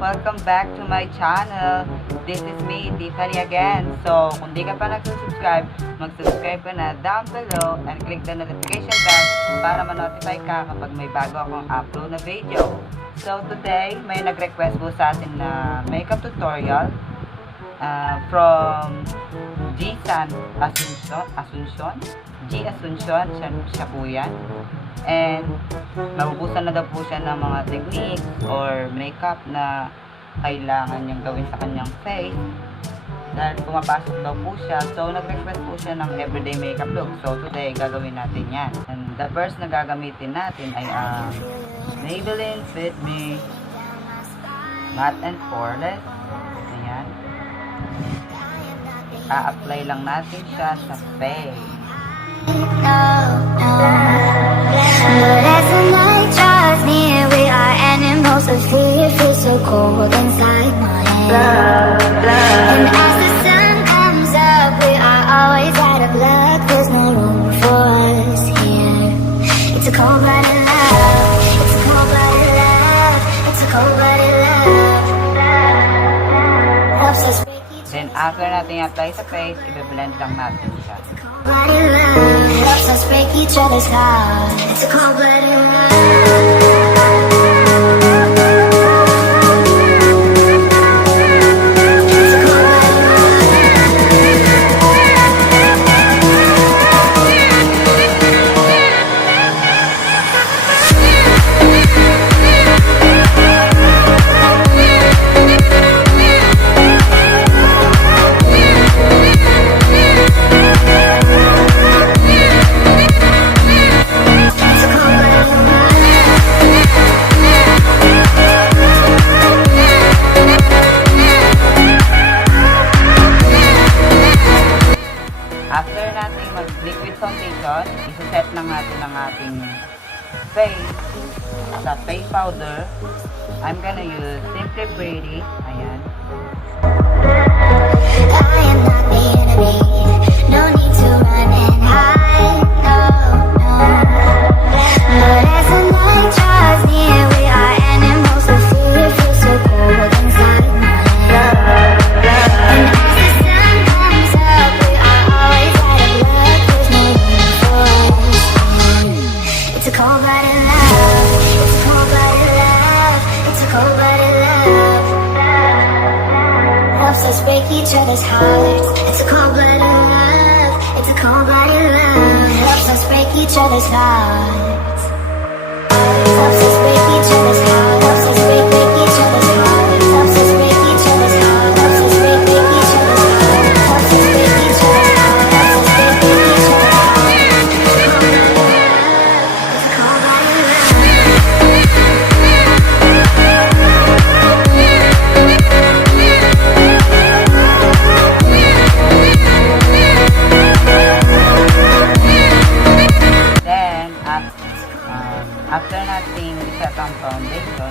Welcome back to my channel. This is me, Tiffany again. So, kung di ka pa nag-subscribe, mag-subscribe ka na down below and click the notification bell para ma-notify ka kapag may bago akong upload na video. So, today, may nag-request po sa atin na makeup tutorial from G. Asuncion. Siya po yan. And mabubusan na daw po siya ng mga techniques or makeup na kailangan niyang gawin sa kanyang face dahil pumapasok daw po siya. So nag-request po siya ng everyday makeup look. So today gagawin natin yan. And the first na gagamitin natin ay Maybelline Fit Me Matte and Poreless. Ayan. A-apply lang natin siya sa face. But as the night draws near, we are animals of fear. Feel so cold inside my head. And as the sun comes up, we are always out of luck. There's no room for us here. It's a cold-blooded love. It's a cold-blooded love. It's a cold-blooded love. Love's so freaky. Then after natin apply sa face, i-blend lang natin siya. Cold-blooded love. Loves us break each other's hearts. It's a cold-blooded love. After natin mag-liquid foundation, isa-set lang natin ang ating face sa face powder. I'm gonna use Simply Pretty. Ayan. I am not the enemy. No need to run and hide. No, no. But as the night draws near, we are animals of fear. Feel so cold inside my head. And as the sun comes up, we are always out of luck. There's no room for us here. It's a cold-blooded love. It's a cold-blooded love. It's a cold-blooded love. Loves us break each other's hearts. It's a cold-blooded love. It's a cold-blooded love. Loves us break each other's hearts. Loves us break each other's hearts. Loves us break each other's hearts. Loves us break each other's hearts. Loves us break each other's hearts. Loves us break each other's hearts. Loves us break each other's hearts. It's a cold-blooded love. Then, after natin i-set ang foundation,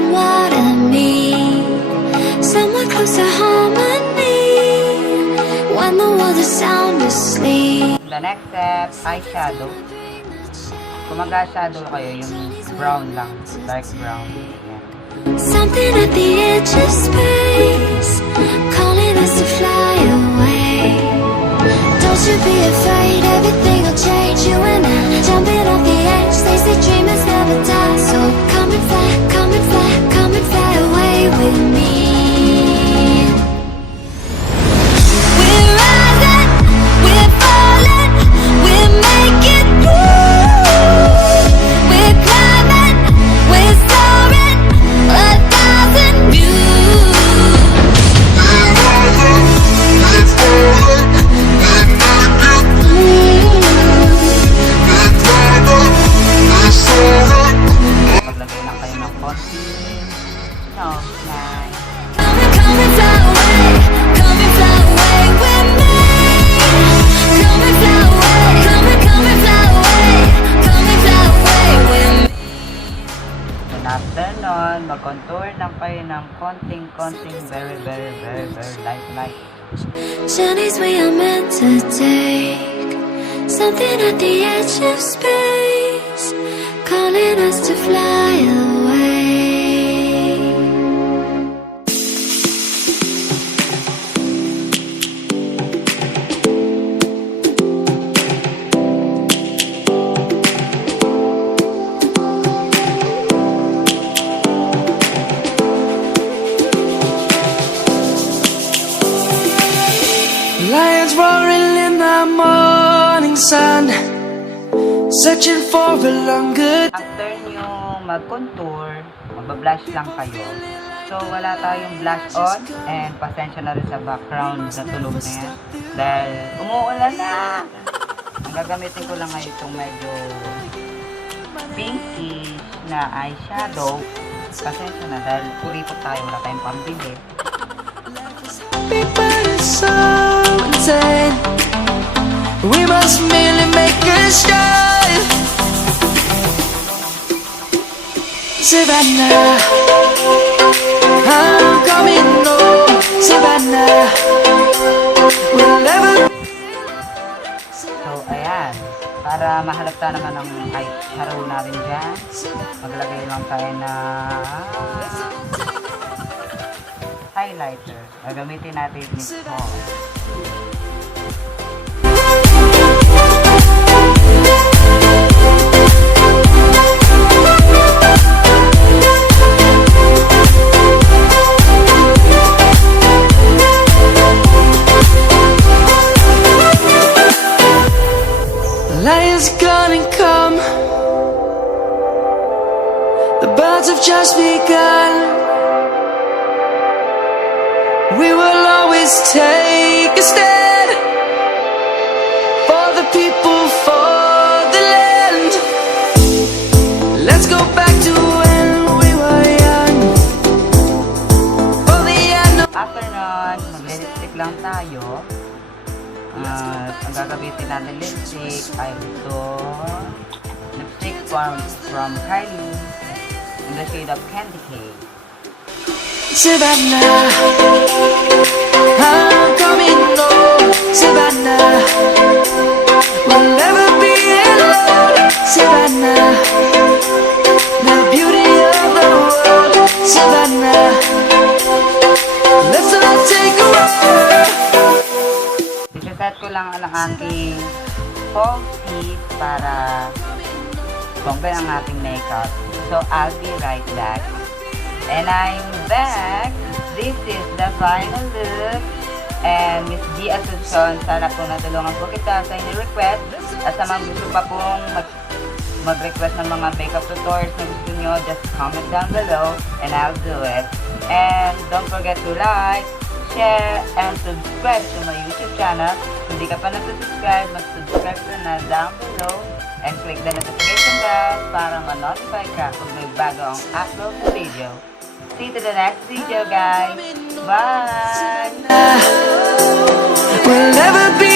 get what I need. Somewhere close to harmony. When the world is sound asleep. The next step, eyeshadow. Kung mag-eyeshadow kayo, yung brown lang, dark brown. Yan. Something at the edge of space, calling us to fly away. Don't you be afraid, everything will change. You and I, jumping off the edge. They say dreamers never die. So come and fly, come and fly, come and fly away with me. We're rising, we're falling, we're making through. We're climbing, we're soaring, 1,000 views. Maglagay lang kayo ng konti. No, nice. Come and fly away, come and fly away with me. Come and fly away, come and fly away, come and fly away with me. And after nun, mag-contour lang kayo ng konting, very light. Journeys we are meant to take. Something at the edge of space, calling us to fly away. Lions roaring in the morning sun, searching for a longer. After nyo mag-contour, mag-blush lang kayo. So, wala tayong blush on, and pasensya na rin sa background na tunog na yan. Dahil umuulan na! Ang gagamitin ko lang ngayon itong medyo pinkish na eyeshadow. Pasensya na dahil kuripot tayo, wala tayong pambili. People are so insane. We must merely make a start. Savannah, I'm coming home. Savannah, we'll never. So, ayan. Para mahalata naman ang eyeshadow natin dyan, maglagay lang tayo na highlighter. Gagamitin natin ito. Lion's gonna come. The birds have just begun. We will always take a stand for the people, for the land. Let's go back to when we were young. For the end. After nun, mag-lipstick lang tayo. Ang gagamitin natin lipstick ay ito. Lipstick from Kylie in the shade of Candy Cane. Savannah, I'm coming home. Savannah, we'll never be alone. Savannah, the beauty of the world. Savannah, let's all take a ride. Isa-set ko lang ang aking false teeth para bongga ang ating makeup. So, I'll be right back. And I'm back. This is the final look. And Miss G. Asuncion, sana po natulungan po kita sa inyong request. At sa mga gusto pa pong mag-request ng mga makeup tutorials na gusto nyo, just comment down below and I'll do it. And don't forget to like, share, and subscribe to my YouTube channel. Kung di ka pa nag-subscribe, mag-subscribe ka na down below. And click the notification bell para ma-notify ka kung may bago ang upload na video. See you to the next video, guys. Bye! We'll never be